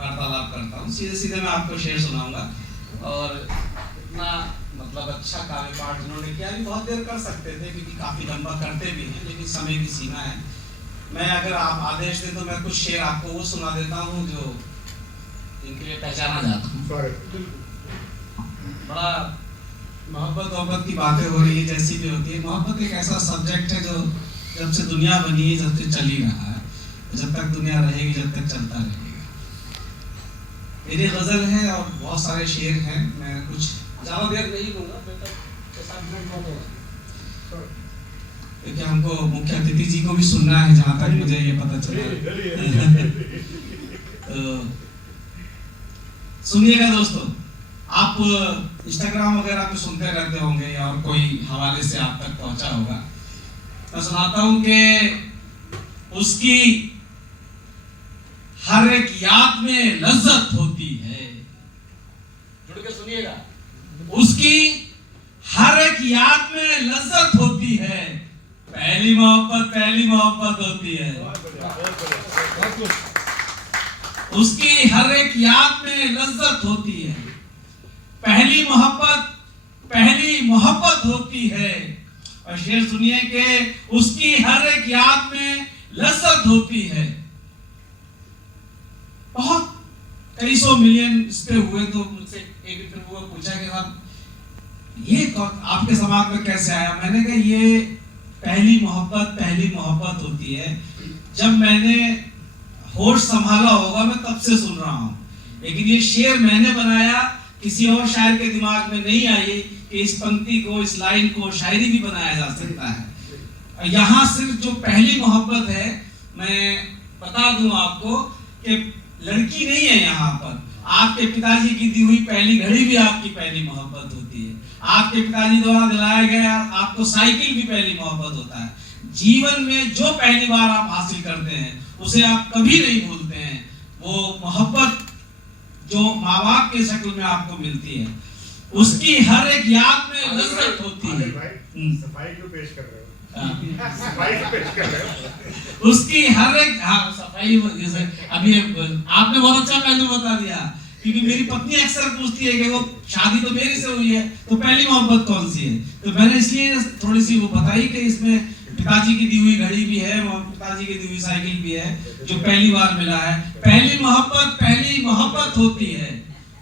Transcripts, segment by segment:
वार्तालाप करता हूँ। सीधे सीधे मैं आपको शेर सुनाऊंगा। और इतना मतलब अच्छा काव्य पाठ उन्होंने किया, भी बहुत देर कर सकते थे क्योंकि काफी लंबा करते भी हैं, लेकिन समय की सीमा है। मैं अगर आप आदेश दें तो मैं कुछ शेर आपको वो सुना देता हूँ जो इनके लिए पहचाना जाता हूँ। बड़ा मोहब्बत की बातें हो रही है, जैसी भी होती है। मोहब्बत एक ऐसा सब्जेक्ट है जो जब से दुनिया बनी है, जब से चल ही रहा है, जब तक दुनिया रहेगी, जब तक चलता रहेगा। मेरी गजल है और बहुत सारे शेर हैं। मैं कुछ ज्यादा देर नहीं लूंगा, क्योंकि हमको मुख्य अतिथि जी को भी सुनना है, जहाँ तक मुझे ये पता चला। तो सुनिएगा दोस्तों, आप इंस्टाग्राम वगैरह पे सुनते रहते होंगे और कोई हवाले से आप तक पहुंचा होगा। मैं सुनाता हूं कि उसकी हर एक याद में लज्जत होती है। जुड़ के सुनिएगा, उसकी हर एक याद में लज्जत होती है। पहली मोहब्बत होती है। उसकी हर एक याद में लज्जत होती है। पहली मोहब्बत होती है। और शेर सुनिए कि उसकी हर एक याद में लज्जत होती है। बहुत कई सौ मिलियन इस पे हुए, तो मुझसे एक इंटरव्यूअर पूछा कि साहब ये आपके समाज में कैसे आया। मैंने कहा ये पहली मोहब्बत होती है। जब मैंने होश संभाला होगा मैं तब से सुन रहा हूँ, लेकिन ये शेर मैंने बनाया, किसी और शायर के दिमाग में नहीं आई कि इस पंक्ति को, इस लाइन को शायरी भी बनाया जा सकता है। यहाँ सिर्फ जो पहली मोहब्बत है, मैं बता दूं आपको कि लड़की नहीं है यहाँ पर। आपके पिताजी की दी हुई पहली घड़ी भी आपकी पहली मोहब्बत होती है। आपके पिताजी द्वारा दिलाया गया आपको साइकिल भी पहली मोहब्बत होता है। जीवन में जो पहली बार आप हासिल करते हैं उसे आप कभी नहीं भूलते हैं। वो मोहब्बत जो माँ बाप के शक्ल में आपको मिलती है, उसकी हर एक याद में लज्जत होती है। सफाई क्यों पेश कर रहे हो? सफाई क्यों पेश कर रहे हो? उसकी हर एक सफाई, जैसे अभी आपने बहुत अच्छा पहलू बता दिया, क्योंकि मेरी पत्नी अक्सर पूछती है कि वो शादी तो मेरी से हुई है तो पहली मोहब्बत कौन सी है। तो मैंने इसलिए थोड़ी सी वो बताई कि इसमें पिताजी की दी हुई घड़ी भी है, पिताजी की दी हुई साइकिल भी है जो पहली बार मिला है। पहली मोहब्बत होती है।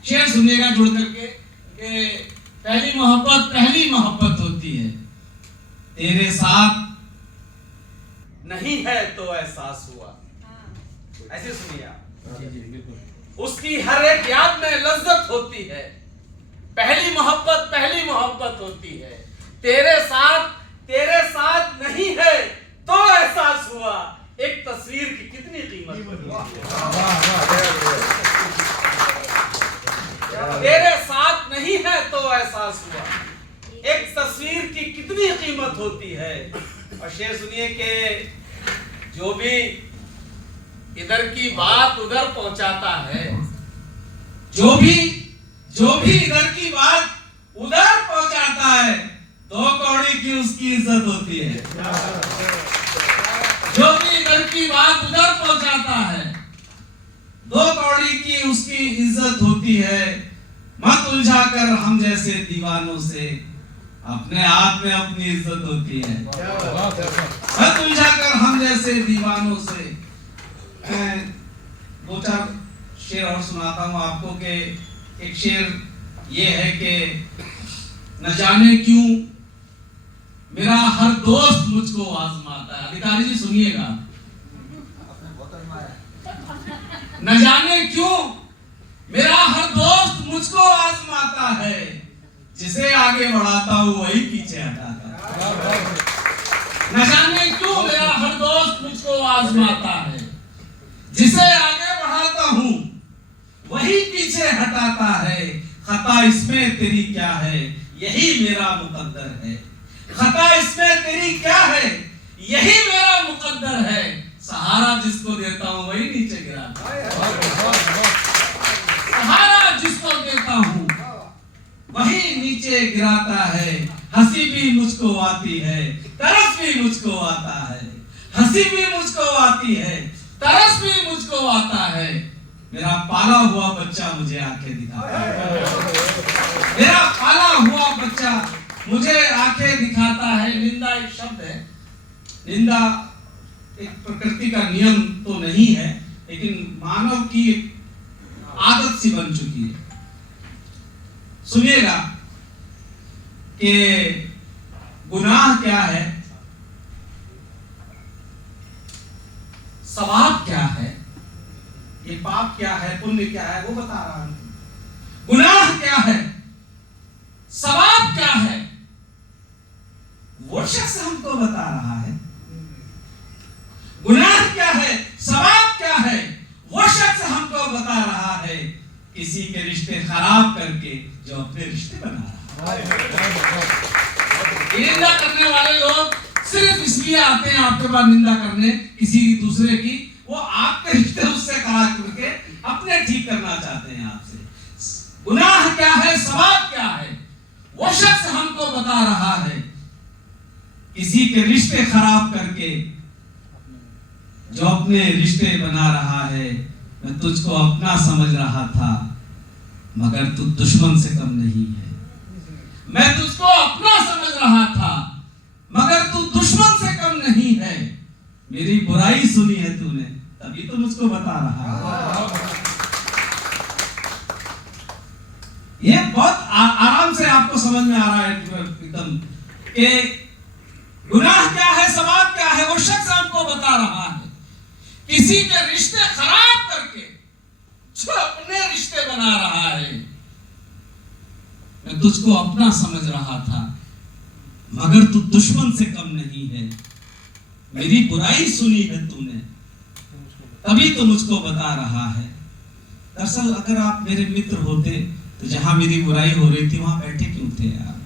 शेर सुनिएगा जुड़ करके कि पहली मोहब्बत होती है। तेरे साथ नहीं है तो एहसास हुआ। ऐसे सुनिए आप। उसकी हर एक याद में लज्जत होती है। पहली मोहब्बत होती है। तेरे साथ नहीं है तो एहसास हुआ। एक तस्वीर की कितनी कीमत होती है। तेरे साथ नहीं है तो एहसास हुआ। एक तस्वीर की कितनी कीमत होती है। और शेर सुनिए कि जो भी इधर की बात उधर पहुंचाता है, जो भी इधर की बात उधर पहुंचाता है, 2 कौड़ी की उसकी इज्जत होती है। जो भी इधर की बात उधर पहुंचाता है, 2 कौड़ी की उसकी इज्जत होती है। मत उलझा कर हम जैसे दीवानों से, अपने आप में अपनी इज्जत होती है। मत उलझा कर हम जैसे दीवानों से। 2-4 शेर और सुनाता हूँ आपको कि एक शेर ये है कि न जाने क्यों मेरा हर दोस्त मुझको आजमाता है। अधिकारी जी सुनिएगा। न जाने क्यों मेरा हर दोस्त मुझको आजमाता है। जिसे आगे बढ़ाता हूँ वही पीछे हटाता है। न जाने क्यों मेरा हर दोस्त मुझको आजमाता है। जिसे आगे बढ़ाता हूँ वही पीछे हटाता है। खता इसमें तेरी क्या है, यही मेरा मुकद्दर है। खता इसमें तेरी क्या है, यही मेरा मुकद्दर है। सहारा जिसको देता हूँ वही नीचे गिराता है। सहारा जिसको देता हूँ वही नीचे गिराता है। हंसी भी मुझको आती है, तरस भी मुझको आता है। हंसी भी मुझको आती है, तरस भी मुझको आता है। मेरा पाला हुआ बच्चा मुझे आंखें दिखाता है, मेरा पाला हुआ बच्चा मुझे आंखें दिखाता है। निंदा एक शब्द है, निंदा एक प्रकृति का नियम तो नहीं है, लेकिन मानव की आदत सी बन चुकी है। सुनिएगा कि गुनाह क्या है, सवाब क्या है, ये पाप क्या है, पुण्य क्या है, वो बता रहा हूं। गुनाह क्या है, सवाब क्या है, वो शख्स हमको बता रहा है। गुनाह क्या है, सवाब क्या है, वो शख्स हमको बता रहा है। किसी के रिश्ते खराब करके जो अपने रिश्ते बना रहा है। निंदा करने वाले लोग सिर्फ इसलिए आते हैं आपके पास निंदा करने किसी दूसरे की, वो आपके रिश्ते उससे खराब करके अपने ठीक करना चाहते हैं आपसे। गुनाह क्या है, सवाब क्या है, वो शख्स हमको बता रहा है। किसी के रिश्ते खराब करके जो अपने रिश्ते बना रहा है। मैं तुझको अपना समझ रहा था, मगर तू दुश्मन से कम नहीं है। मैं तुझको अपना समझ रहा था, मगर तू दुश्मन से कम नहीं है। मेरी बुराई सुनी है तूने, तभी तो मुझको बता रहा है। ये बहुत आराम से आपको समझ में आ रहा है एकदम कि गुनाह क्या है, सवाब क्या है, वो शख्स आपको बता रहा है। किसी के रिश्ते खराब करके जो अपने रिश्ते बना रहा है। मैं तुझको अपना समझ रहा था, मगर तू दुश्मन से कम नहीं है। मेरी बुराई सुनी है तूने, तभी तो मुझको बता रहा है। दरअसल अगर आप मेरे मित्र होते तो जहां मेरी बुराई हो रही थी वहां बैठे क्यों थे आप?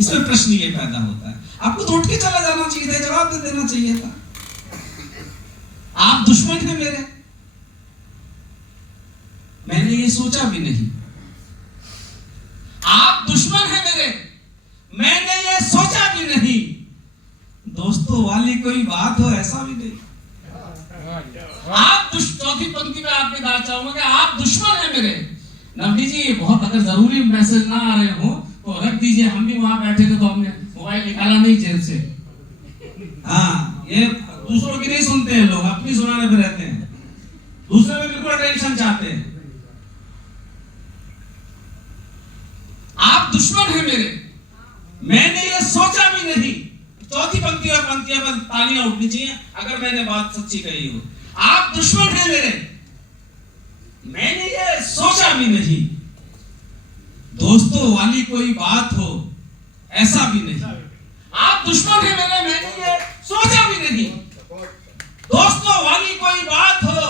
इसमें प्रश्न ये पैदा होता है। आपको तो उठ के चला जाना चाहिए था, जवाब दे देना चाहिए था। आप दुश्मन हैं मेरे, मैंने ये सोचा भी नहीं। आप दुश्मन हैं मेरे, मैंने ये सोचा भी नहीं। दोस्तों वाली कोई बात हो, ऐसा भी नहीं। आप चौथी पंक्ति में आपके दाद चाहूंगा कि आप दुश्मन हैं मेरे। नवनी जी, ये बहुत अगर जरूरी मैसेज ना आ रहे हो तो रख दीजिए। हम भी वहां बैठे थे तो हमने मोबाइल निकाला नहीं जेब से। हाँ, ये दूसरों की नहीं सुनते हैं लोग, अपनी सुनाने पे रहते हैं। दूसरे में बिल्कुल अटेंशन चाहते हैं। आप दुश्मन हैं मेरे, मैंने ये सोचा भी नहीं। चौथी पंक्ति और पंक्तियों पर तालियां उठनी चाहिए अगर मैंने बात सच्ची कही हो। आप दुश्मन हैं मेरे, मैंने ये सोचा भी नहीं। दोस्तों वाली कोई बात हो, ऐसा भी नहीं। आप दुश्मन हैं मेरे, मैंने ये सोचा भी नहीं। दोस्तों वाली कोई बात हो,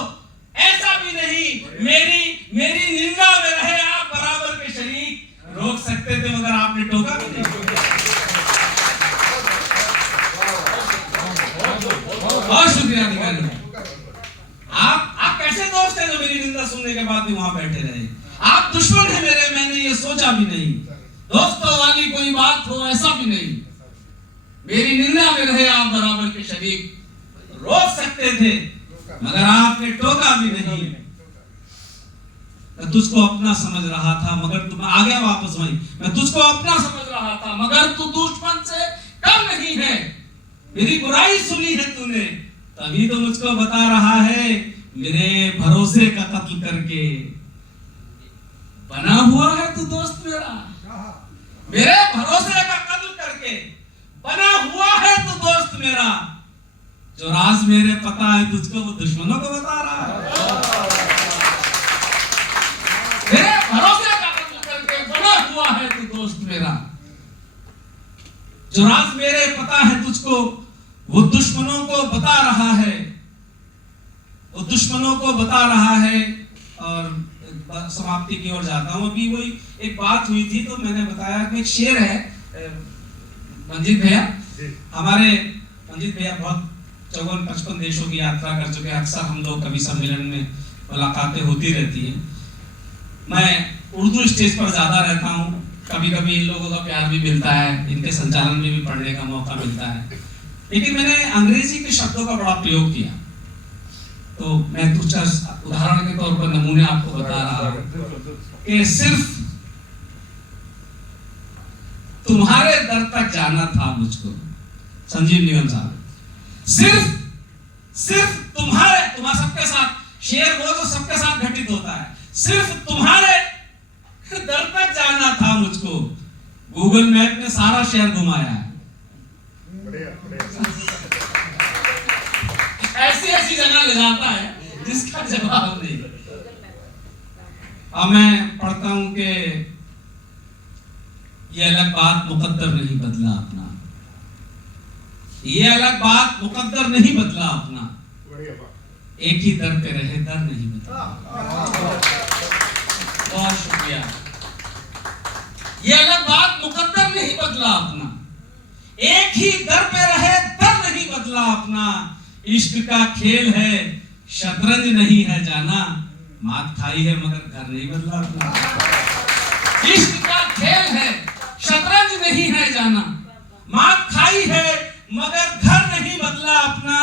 ऐसा भी नहीं। मेरी निंदा में रहे आप बराबर के शरीक। रोक सकते थे मगर आपने टोका भी नहीं। बहुत शुक्रिया अधिकारी। आप कैसे दोस्त हैं जो मेरी निंदा सुनने के बाद भी वहां बैठे रहे? आप दुश्मन हैं मेरे, मैंने ये सोचा भी नहीं। दोस्तों वाली कोई बात हो, ऐसा भी नहीं। मेरी निंदा में रहे आप बराबर के शरीक। रोक सकते थे मगर आपने टोका भी नहीं। मैं तुझको अपना समझ रहा था मगर तुम आ गया वापस वहीं। मैं तुझको अपना समझ रहा था मगर तू दुश्मन से कम नहीं है। मेरी बुराई सुनी है तूने, तभी तो मुझको बता रहा है। मेरे भरोसे का कत्ल करके बना हुआ है तू दोस्त मेरा। मेरे भरोसे का कत्ल करके बना हुआ है तू दोस्त मेरा। जो राज मेरे पता है तुझको, वो दुश्मनों को बता रहा है। मेरे भरोसे का कत्ल करके बना हुआ है तू दोस्त मेरा। जो राज मेरे पता है तुझको, वो दुश्मनों को बता रहा है। वो दुश्मनों को बता रहा है। और समाप्ति की ओर जाता हूं। अभी वही एक बात हुई थी तो मैंने बताया कि एक शेर है मंजीत भैया। हमारे मंजीत भैया बहुत 54-55 देशों की यात्रा कर चुके हैं। अक्सर हम लोग कभी सम्मेलन में मुलाकातें होती रहती हैं। मैं उर्दू स्टेज पर ज्यादा रहता हूँ। कभी कभी इन लोगों का प्यार भी मिलता है, इनके संचालन में भी पढ़ने का मौका मिलता है। लेकिन मैंने अंग्रेजी के शब्दों का बड़ा प्रयोग किया। तो मैं कुछ उदाहरण के तौर पर नमूने आपको बता रहा हूं कि सिर्फ तुम्हारे दर तक जाना था मुझको, संजीव निगम साहब, सिर्फ तुम्हारा सबके साथ शेयर वो तो सबके साथ घटित होता है, सिर्फ तुम्हारे दर तक जाना था मुझको, गूगल मैप में सारा शहर घुमाया है। ऐसी जगह ले जाता है जिसका जवाब नहीं। अब मैं पढ़ता हूं कि ये अलग बात मुकद्दर नहीं बदला अपना, ये अलग बात मुकद्दर नहीं बदला अपना, एक ही दर पे रहे दर नहीं बदला। बहुत शुक्रिया। ये अलग बात मुकद्दर नहीं बदला अपना, एक ही दर पे रहे दर नहीं बदला अपना, इश्क का खेल है शतरंज नहीं है जाना, मात खाई है मगर घर नहीं बदला अपना। इश्क का खेल है शतरंज नहीं है जाना, मात खाई है मगर घर नहीं बदला अपना,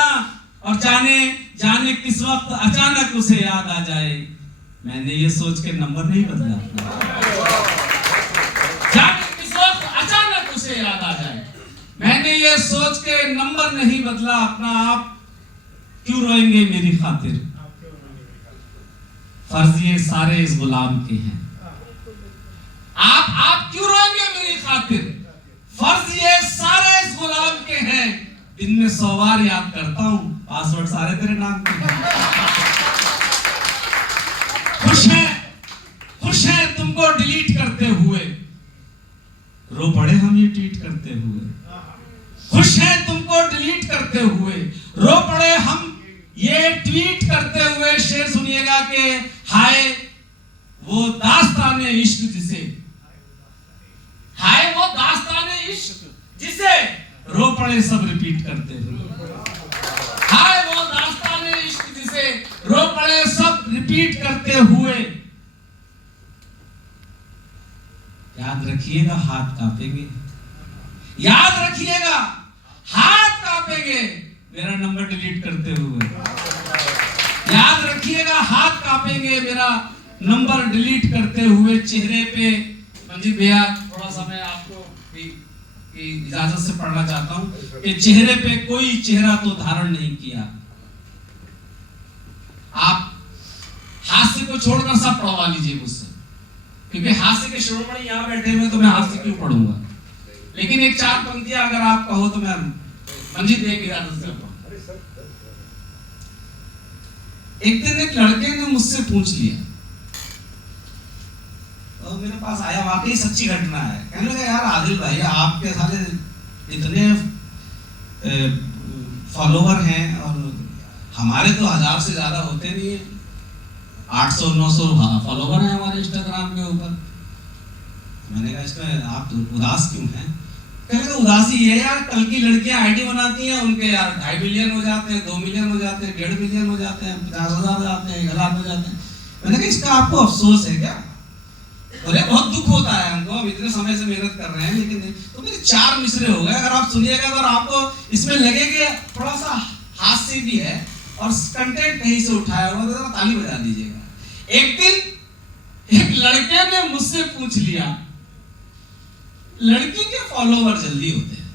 और जाने किस वक्त अचानक उसे याद आ जाए, मैंने ये सोच के नंबर नहीं बदला अपना। जाने किस वक्त अचानक उसे याद आ जाए, मैंने ये सोच के नंबर नहीं बदला अपना। आप क्यों रोएंगे मेरी खातिर, फर्ज ये सारे इस गुलाम के हैं। आप क्यों रोएंगे मेरी खातिर, फर्ज ये सारे इस गुलाम के हैं। दिन में 100 बार याद करता हूं, पासवर्ड सारे तेरे नाम के हैं। खुश हैं तुमको डिलीट करते हुए, रो पड़े हम ये ट्वीट करते हुए। खुश हैं तुमको डिलीट करते हुए, रो पड़े हम ये ट्वीट करते हुए। शेर सुनिएगा कि हाय वो दास्ताने इश्क जिसे, हाय वो दास्ताने इश्क जिसे रो पड़े सब रिपीट करते हुए। हाय वो दास्ताने इश्क जिसे रो पड़े सब रिपीट करते हुए। याद रखिएगा हाथ कांपेंगे, याद रखिएगा हाथ कांपेंगे मेरा नंबर डिलीट करते हुए। याद रखिएगा हाथ कांपेंगे मेरा नंबर डिलीट करते हुए। चेहरे पे मंजीत भैया थोड़ा सा मैं आपको भी इजाजत से पढ़ना चाहता हूं कि चेहरे पे कोई चेहरा तो धारण नहीं किया। आप हास्य को छोड़कर सब पढ़वा लीजिए मुझसे, क्योंकि हास्य के शिरोमणि यहां बैठे हुए तो मैं हास्य क्यों पढ़ूंगा, लेकिन एक 4 पंक्तियां अगर आप कहो तो मैं मंजीत भैया की इजाजत से पढ़ूंगा। एक दिन एक लड़के ने मुझसे पूछ लिया, तो मेरे पास आया, वाकई सच्ची घटना है। कहने लगा यार आदिल भाई आपके सारे इतने फॉलोवर हैं और हमारे तो 1000 से ज्यादा होते नहीं है, 800-900 फॉलोवर हैं हमारे इंस्टाग्राम के ऊपर। मैंने कहा इसमें आप तो उदास क्यों हैं? कहने लगा उदासी ये यार, कल की लड़कियां आईडी बनाती हैं, उनके यार 2.5 मिलियन हो जाते हैं, 2 मिलियन हो जाते हैं, 1.5 मिलियन हो जाते हैं, 50,000 हो जाते हैं, 1,00,000 हो जाते हैं। मैंने कहा इसका आपको अफसोस है क्या? बोले बहुत दुख होता है हमको, हम इतने समय से मेहनत कर रहे हैं, लेकिन तो मेरे 4 मिसरे हो गए। अगर आप सुनिएगा तो आपको इसमें लगेगा थोड़ा सा हास्य भी है और कंटेंट कहीं से उठाया हुआ, तो ताली बजा दीजिएगा। एक दिन एक लड़के ने मुझसे पूछ लिया, लड़की के फॉलोवर जल्दी होते हैं,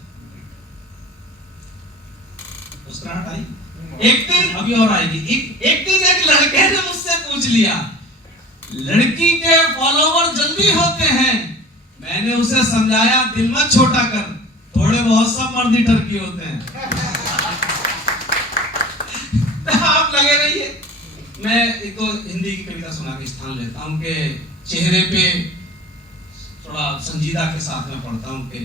मुस्कुराहट आई। एक दिन अभी और आएगी। एक दिन एक लड़के ने मुझसे पूछ लिया, लड़की के फॉलोवर जल्दी होते हैं। मैंने उसे समझाया, दिल मत छोटा कर, थोड़े बहुत सब मर्दी टर्की होते हैं। आप लगे रहिए। मैं एक तो हिंदी की कविता सुना के स्थान लेता हूं कि चेहरे पे थोड़ा संजीदा के साथ में पढ़ता हूं कि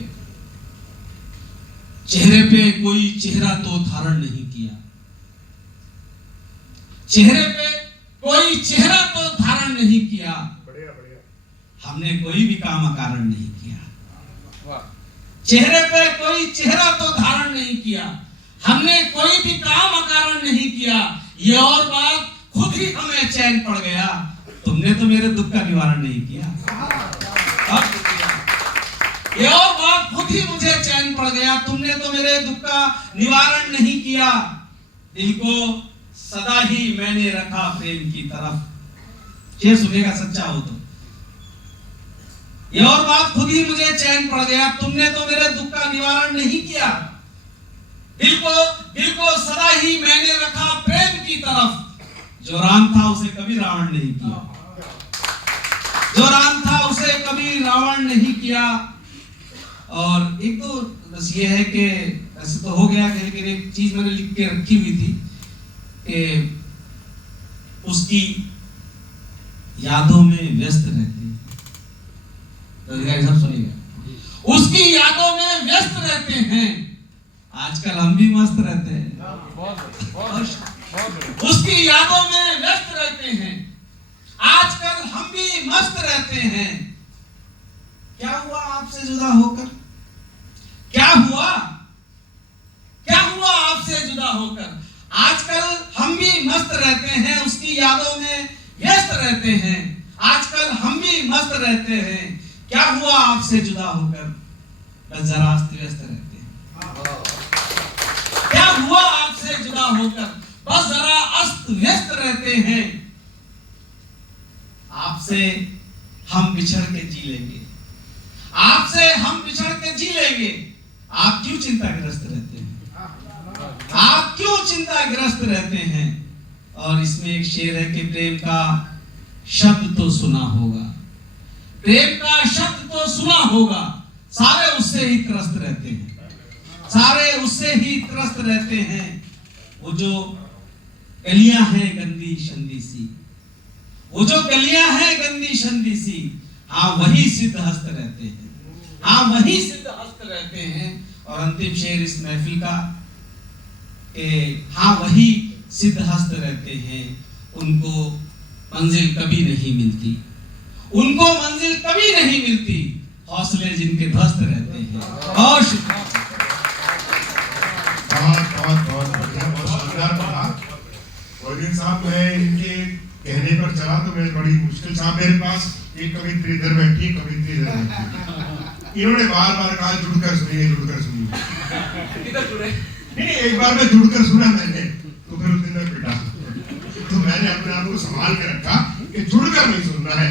चेहरे पे कोई चेहरा तो धारण नहीं किया, चेहरे पे कोई चेहरा तो धारण नहीं किया, हमने कोई भी काम अकारण नहीं किया। चेहरे पे कोई चेहरा तो धारण नहीं किया, हमने कोई भी काम अकारण नहीं किया। ये और बात खुद ही हमें चैन पड़ गया, तुमने तो मेरे दुख का निवारण नहीं किया। ये और बात खुद ही मुझे चैन पड़ गया, तुमने तो मेरे दुख का निवारण नहीं किया। दिल को सदा ही मैंने रखा प्रेम की तरफ। शेर सुनेगा सच्चा हो तो। ये और बात खुद ही मुझे चैन पड़ गया, तुमने तो मेरे दुख का निवारण नहीं किया। दिल को सदा ही मैंने रखा प्रेम की तरफ। जो राम था उसे कभी रावण नहीं किया, जो राम था उसे कभी रावण नहीं किया। और एक तो बस ये है कि ऐसे तो हो गया, लेकिन एक चीज मैंने लिख के रखी हुई थी कि उसकी यादों में व्यस्त रहते हैं। तो सब सुनिएगा, उसकी यादों में व्यस्त रहते हैं। आजकल हम भी मस्त रहते हैं, उसकी यादों में व्यस्त रहते हैं। आजकल हम भी मस्त रहते हैं। क्या हुआ आपसे जुदा होकर, क्या हुआ आपसे जुदा होकर। आजकल हम भी मस्त रहते हैं, उसकी यादों में व्यस्त रहते हैं। आजकल हम भी मस्त रहते हैं। क्या हुआ आपसे जुदा होकर, बस जरा अस्त व्यस्त रहते हैं। क्या हुआ आपसे जुदा होकर, बस जरा अस्त व्यस्त रहते हैं। आपसे हम बिछड़ के जी लेंगे, आपसे हम बिछड़ के जी लेंगे। आप क्यों चिंताग्रस्त रहते हैं, आप क्यों चिंताग्रस्त रहते हैं। और इसमें एक शेर है कि प्रेम का शब्द तो सुना होगा, प्रेम का शब्द तो सुना होगा। सारे उससे ही त्रस्त रहते हैं, सारे उससे ही त्रस्त रहते हैं। वो जो गलियां हैं गंदी शंदी सी, वो जो गलियां हैं गंदी शंदी सी, हाँ वही सिद्ध हस्त रहते हैं, हाँ वही सिद्ध हस्त रहते हैं। और अंतिम शेर इस महफिल का कि हाँ वही सिद्ध हस्त रहते हैं। उनको मंजिल कभी नहीं मिलती, उनको मंजिल कभी नहीं मिलती। हौसले जिनके ध्वस्त रहते हैं। और बहुत बढ़िया, बहुत शानदार बोला। और दिन साहब मैं इनके कहने पर चला तो मैं बड़ी मुश्किल साहब मेरे पास एक कवित्री इधर बैठी, कवित्री इधर बैठी। इन्होंने बार कहा जुड़कर सुनिए, जुड़कर सुनिए। किधर जुड़े? नहीं, एक बार में जुड़कर सुना मैंने, तो फिर उस दिन में पिटा। तो मैंने अपने आप को संभाल के रखा कि जुड़कर नहीं सुनना है।